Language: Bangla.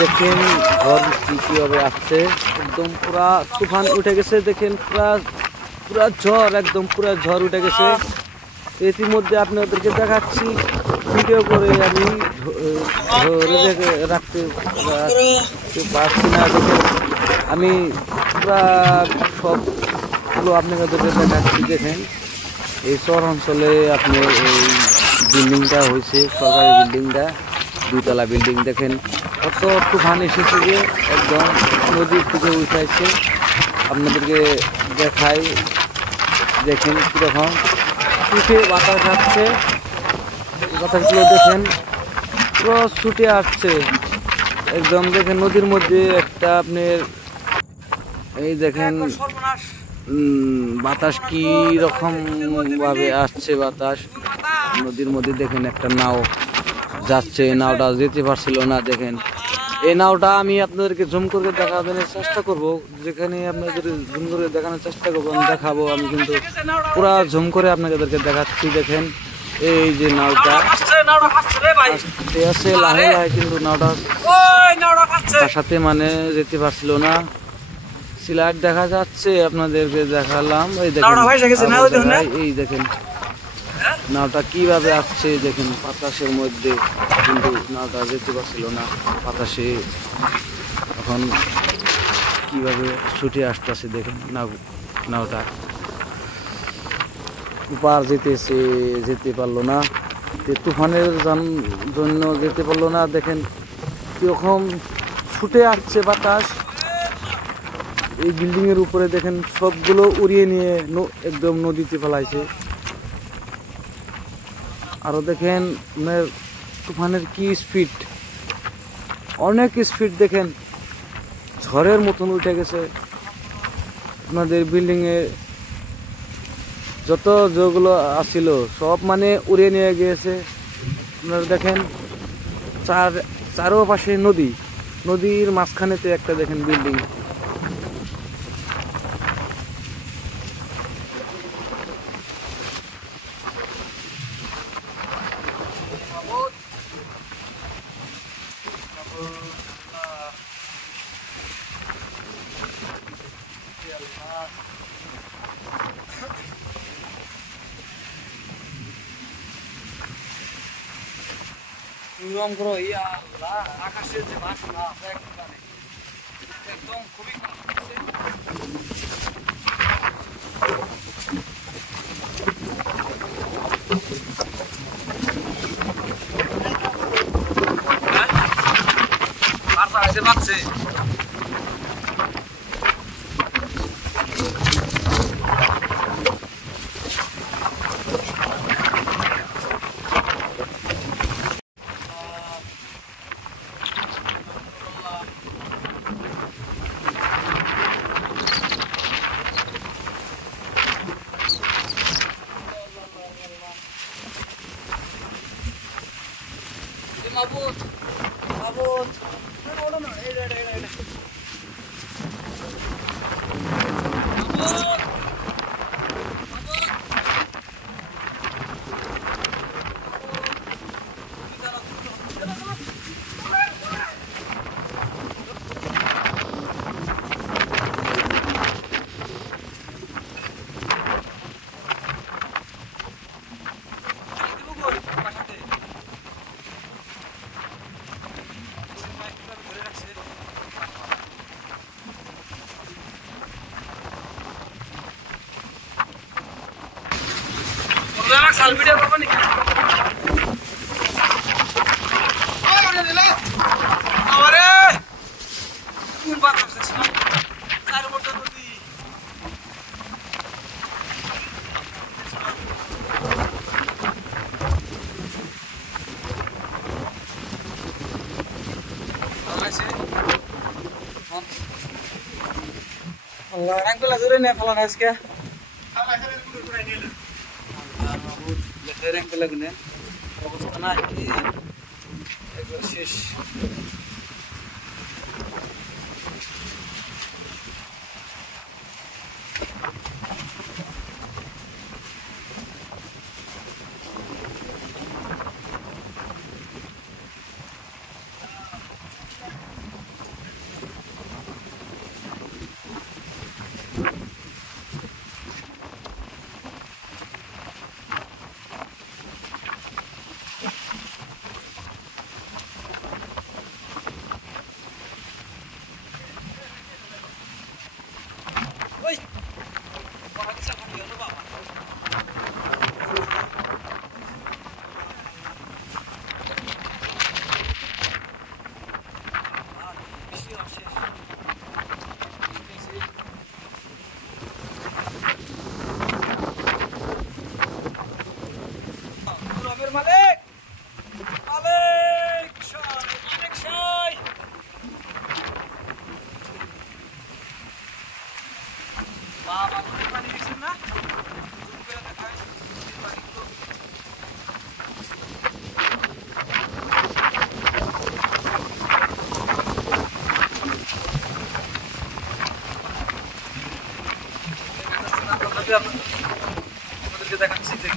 দেখেন ঝড় বৃষ্টি কিভাবে আসছে, একদম পুরা তুফান উঠে গেছে। দেখেন পুরা পুরা ঝড়, একদম পুরা ঝড় উঠে গেছে। ইতিমধ্যে আপনাদেরকে দেখাচ্ছি, ভিডিও করে আমি ধরে রাখতে পারছি না। দেখেন আমি পুরা সবগুলো আপনাদেরকে দেখাচ্ছি। দেখেন এই শহর অঞ্চলে আপনি এই বিল্ডিংটা হয়েছে, সরকারি বিল্ডিংটা, 2 তলা বিল্ডিং। দেখেন কত তুফান এসেছে যে একদম নদীর থেকে উঠাইছে। আপনাদেরকে দেখাই, দেখেন কীরকম ছুটে বাতাস আসছে। বাতাসগুলো দেখেন পুরো ছুটে আসছে একদম। দেখেন নদীর মধ্যে একটা আপনার এই দেখেন বাতাস কি রকম ভাবে আসছে। বাতাস নদীর মধ্যে দেখেন একটা নাও যাচ্ছে, নাওটা যেতে পারছিল না। দেখেন এই নাওটা আমি আপনাদেরকে জুম করে দেখানোর চেষ্টা করব, যেখানে আপনাদের জুম করে দেখানোর চেষ্টা করবো, আমি দেখাবো। আমি কিন্তু পুরা জুম করে আপনাদেরকে দেখাচ্ছি। দেখেন এই যে নাওটা আছে লাহে লাহে, কিন্তু নাওটা তার সাথে মানে যেতে পারছিল না। সিলাইট দেখা যাচ্ছে, আপনাদেরকে দেখালাম। এই দেখেন এই দেখেন নাওটা কিভাবে আসছে, দেখেন বাতাসের মধ্যে, কিন্তু নাওটা যেতে পারছিল না বাতাসে। এখন কিভাবে ছুটে আসতেছে দেখেন নাওটা পার যেতে পারলো না, তুফানের জন্য যেতে পারলো না। দেখেন কিরকম ছুটে আসছে বাতাস এই বিল্ডিং এর উপরে। দেখেন সবগুলো উড়িয়ে নিয়ে একদম নদীতে ফেলাইছে। আরো দেখেন তুফানের কি স্পিড, অনেক স্পিড। দেখেন ঝড়ের মতন উঠে গেছে। আপনাদের বিল্ডিং এ যত যেগুলো আসছিল সব মানে উড়িয়ে নিয়ে গিয়েছে। আপনারা দেখেন চারোপাশে নদী, নদীর মাঝখানেতে একটা দেখেন বিল্ডিং। আকাশের যে বাসনা একদম খুবই পাচ্ছে। Mabut. Oda na. साल वीडियो करबो नी अरे कोन बात करछस चार मोटर नदी Allah rang pela jure ne falan aske লেখারেন পেলে গুনে অবস্থা না একবার শেষ। আপনাদেরকে দেখাচ্ছি যে